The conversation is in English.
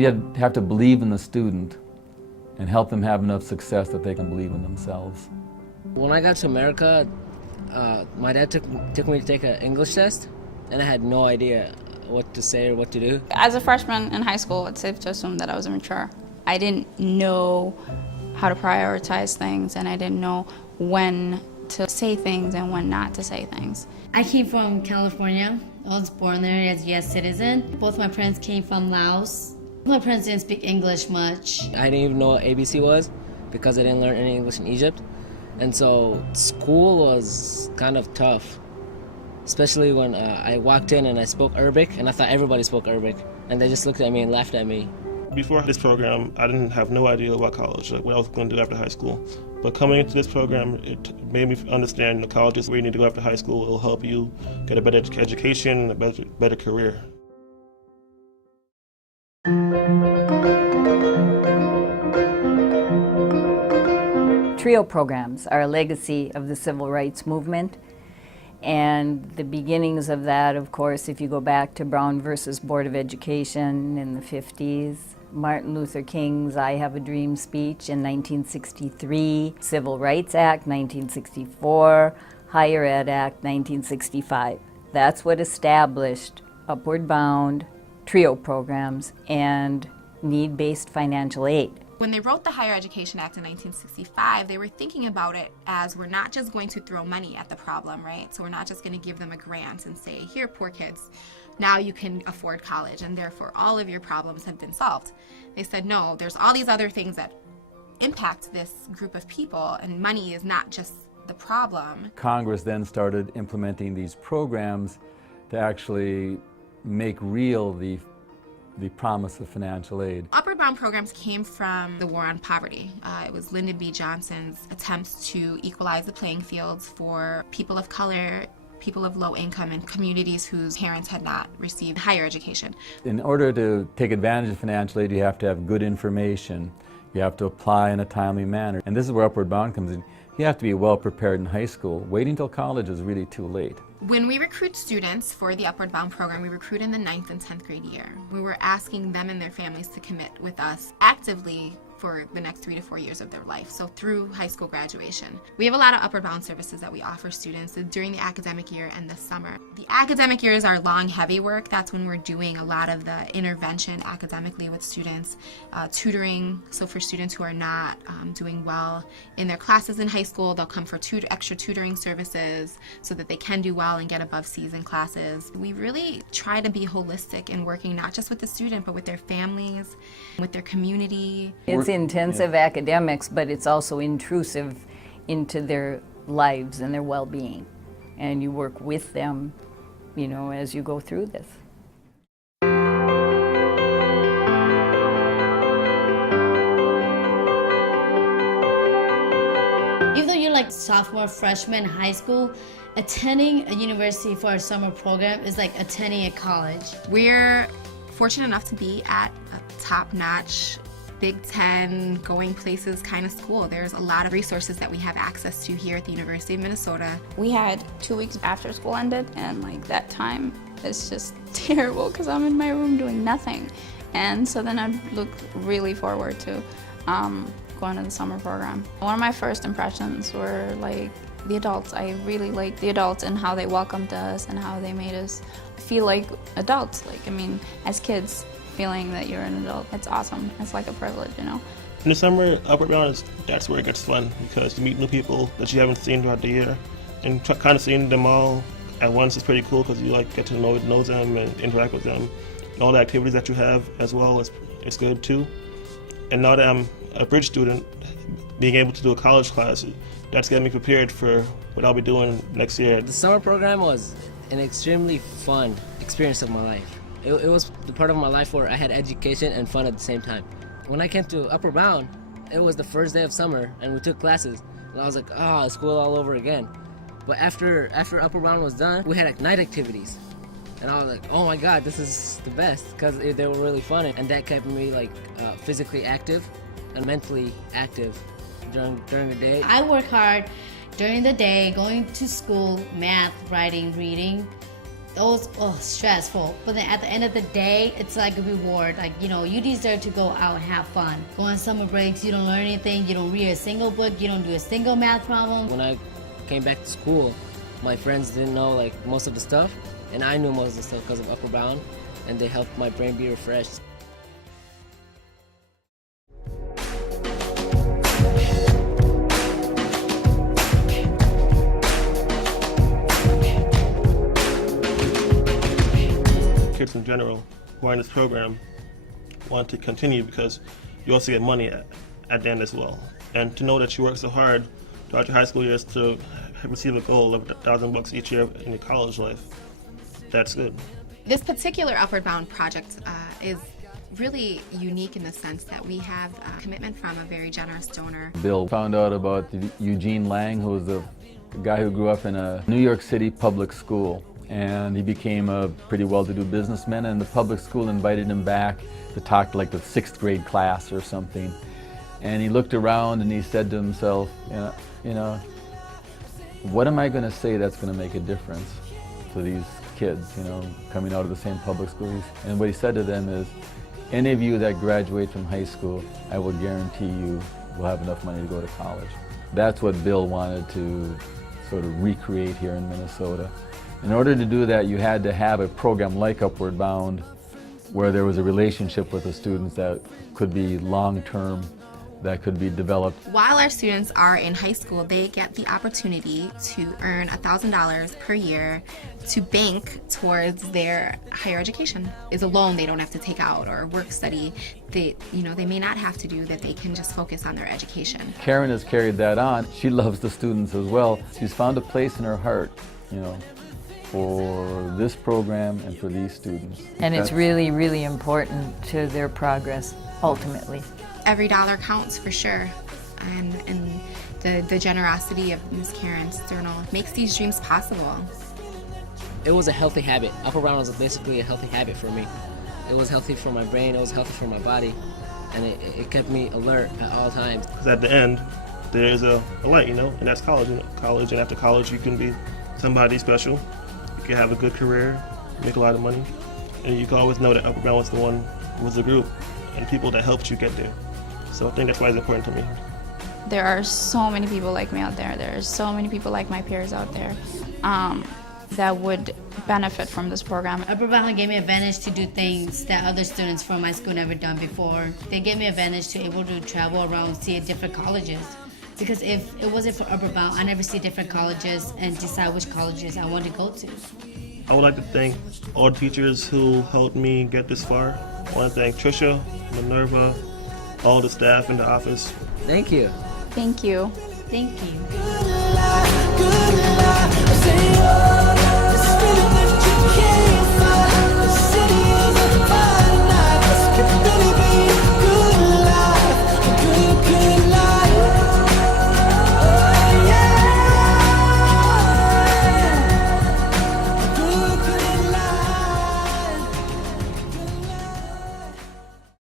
have to believe in the student and help them have enough success that they can believe in themselves. When I got to America, my dad took me to take an English test, and I had no idea what to say or what to do. As a freshman in high school, it's safe to assume that I was immature. I didn't know how to prioritize things, and I didn't know when to say things and when not to say things. I came from California. I was born there as a U.S. citizen. Both my parents came from Laos. My parents didn't speak English much. I didn't even know what ABC was because I didn't learn any English in Egypt. And so school was kind of tough, especially when I walked in and I spoke Arabic, and I thought everybody spoke Arabic. And they just looked at me and laughed at me. Before this program, I didn't have no idea about college, like what I was going to do after high school. But coming into this program, it made me understand the college is where you need to go after high school. It will help you get a better education and a better career. TRIO programs are a legacy of the civil rights movement. And the beginnings of that, of course, if you go back to Brown versus Board of Education in the 50s, Martin Luther King's I Have a Dream speech in 1963, Civil Rights Act 1964, Higher Ed Act 1965. That's what established upward bound TRIO programs and need-based financial aid. When they wrote the Higher Education Act in 1965, they were thinking about it as we're not just going to throw money at the problem, right? So we're not just going to give them a grant and say, here, poor kids, now you can afford college, and therefore all of your problems have been solved. They said, no, there's all these other things that impact this group of people, and money is not just the problem. Congress then started implementing these programs to actually make real the promise of financial aid. Upward Bound programs came from the war on poverty. It was Lyndon B. Johnson's attempts to equalize the playing fields for people of color, people of low income, and communities whose parents had not received higher education. In order to take advantage of financial aid, you have to have good information. You have to apply in a timely manner. And this is where Upward Bound comes in. You have to be well prepared in high school. Waiting till college is really too late. When we recruit students for the Upward Bound program, we recruit in the 9th and 10th grade year. We were asking them and their families to commit with us actively for the next 3 to 4 years of their life, so through high school graduation. We have a lot of Upward Bound services that we offer students during the academic year and the summer. The academic year is our long, heavy work. That's when we're doing a lot of the intervention academically with students, tutoring. So for students who are not doing well in their classes in high school, they'll come for extra tutoring services so that they can do well and get above C's in classes. We really try to be holistic in working not just with the student, but with their families, with their community. It's intensive academics, but it's also intrusive into their lives and their well-being. And you work with them, you know, as you go through this. Even though you're like sophomore, freshman in high school, attending a university for a summer program is like attending a college. We're fortunate enough to be at a top-notch Big Ten, going places kind of school. There's a lot of resources that we have access to here at the University of Minnesota. We had 2 weeks after school ended, and like that time is just terrible because I'm in my room doing nothing. And so then I look really forward to going to the summer program. One of my first impressions were like the adults. I really liked the adults and how they welcomed us and how they made us feel like adults. Like, I mean, as kids, feeling that you're an adult, it's awesome. It's like a privilege, you know. In the summer, Upward Bound that's where it gets fun because you meet new people that you haven't seen throughout the year, and kind of seeing them all at once is pretty cool because you like get to know them and interact with them. And all the activities that you have as well is good too. And now that I'm a bridge student, being able to do a college class, that's getting me prepared for what I'll be doing next year. The summer program was an extremely fun experience of my life. It was the part of my life where I had education and fun at the same time. When I came to Upward Bound, it was the first day of summer, and we took classes, and I was like, oh, school all over again. But after Upward Bound was done, we had like night activities, and I was like, oh my God, this is the best, because they were really fun, and that kept me like physically active and mentally active during the day. I work hard during the day, going to school, math, writing, reading. Those, stressful. But then at the end of the day, it's like a reward. Like, you deserve to go out and have fun. Go on summer breaks, you don't learn anything, you don't read a single book, you don't do a single math problem. When I came back to school, my friends didn't know like most of the stuff, and I knew most of the stuff because of Upward Bound, and they helped my brain be refreshed. Kids in general who are in this program want to continue because you also get money at the end as well. And to know that you work so hard throughout your high school years to receive a goal of $1,000 each year in your college life, that's good. This particular Upward Bound project is really unique in the sense that we have a commitment from a very generous donor. Bill found out about Eugene Lang, who was a guy who grew up in a New York City public school. And he became a pretty well-to-do businessman, and the public school invited him back to talk to like the 6th grade class or something. And he looked around and he said to himself, what am I going to say that's going to make a difference to these kids, coming out of the same public schools? And what he said to them is, any of you that graduate from high school, I will guarantee you will have enough money to go to college. That's what Bill wanted to sort of recreate here in Minnesota. In order to do that, you had to have a program like Upward Bound where there was a relationship with the students that could be long-term, that could be developed. While our students are in high school, they get the opportunity to earn $1,000 per year to bank towards their higher education. Is a loan they don't have to take out, or work study they may not have to do, that they can just focus on their education. Karen has carried that on. She loves the students as well. She's found a place in her heart, for this program and for these students. And it's really, really important to their progress, ultimately. Every dollar counts for sure, and the generosity of Ms. Karen Sternal makes these dreams possible. It was a healthy habit. Upward Bound was basically a healthy habit for me. It was healthy for my brain, it was healthy for my body, and it kept me alert at all times. Because at the end, there's a light, and that's college. And after college, you can be somebody special. You can have a good career, make a lot of money, and you can always know that Upward Bound was the group and people that helped you get there. So I think that's why it's important to me. There are so many people like me out there. There are so many people like my peers out there that would benefit from this program. Upward Bound gave me advantage to do things that other students from my school never done before. They gave me advantage to able to travel around, see different colleges. Because if it wasn't for Upward Bound, I never see different colleges and decide which colleges I want to go to. I would like to thank all the teachers who helped me get this far. I want to thank Trisha, Minerva, all the staff in the office. Thank you. Thank you. Thank you. Good life, say